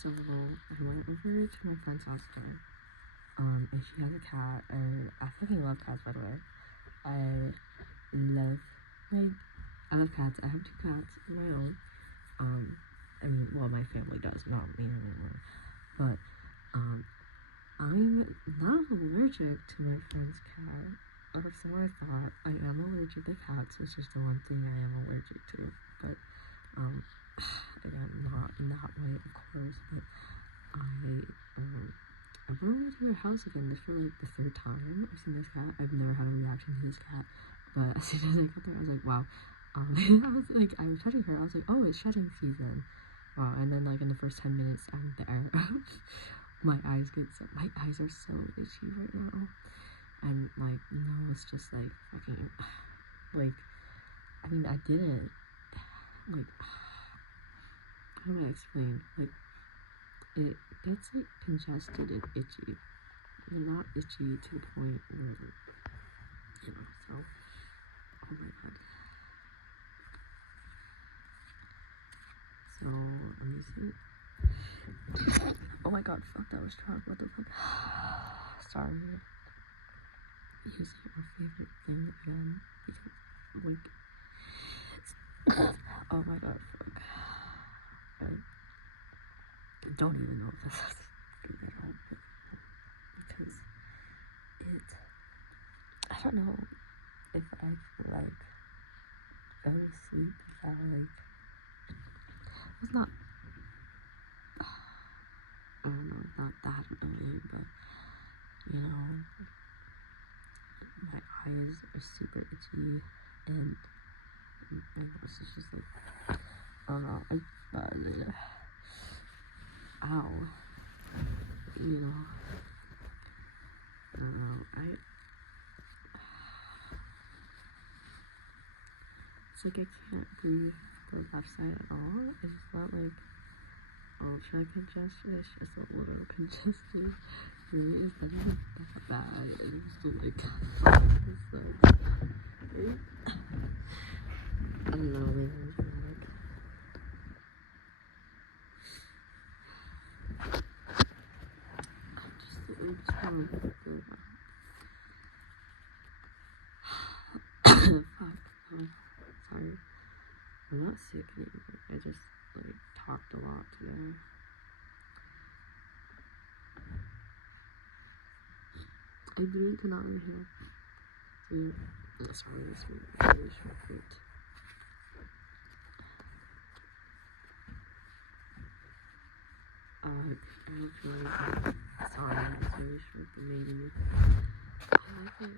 So I went over to my friend's house today. And she has a cat, and I fucking love cats, by the way. I love I love cats. I have 2 cats of my own. I mean, well, my family does, not me anymore. But I'm not allergic to my friend's cat. Or so I thought. I am allergic to cats, which is the one thing I am allergic to. But again, not in that way, of course. But I'm going over to her house again. This for like the 3rd time I've seen this cat. I've never had a reaction to this cat, but as soon as I got there, I was like, wow. I was petting her. I was like, oh, it's shedding season. Wow. And then like in the first 10 minutes I'm there, my eyes are so itchy right now. And like, no, it's just like fucking, like, I mean, I didn't, like, how do I explain? Like, it gets like congested and itchy. Not itchy to the point where, you know, so, oh my god. So, let me see. Oh my god, fuck, that was strong. What the fuck? Sorry. Using our favorite thing again. Because, like, oh my god, fuck. I don't even know if this is good at all, because I don't know if I like go to sleep without like, it's not, I don't know, not that annoying, but you know, my eyes are super itchy, and my nose is just like, I don't know, ow, you know, I don't know, it's like I can't breathe the left side at all. It's not like ultra congested, it's just a little congested. Really, it's not even that bad. It's just like, I don't know, maybe it's like, I'm just trying to get through that. Fuck. Oh, sorry. I'm not sick anymore. I just like talked a lot today. I didn't come out of here. Weird. Oh, sorry, this is really short fruit. I hope you like it. Sorry, it's really short, maybe. I like it.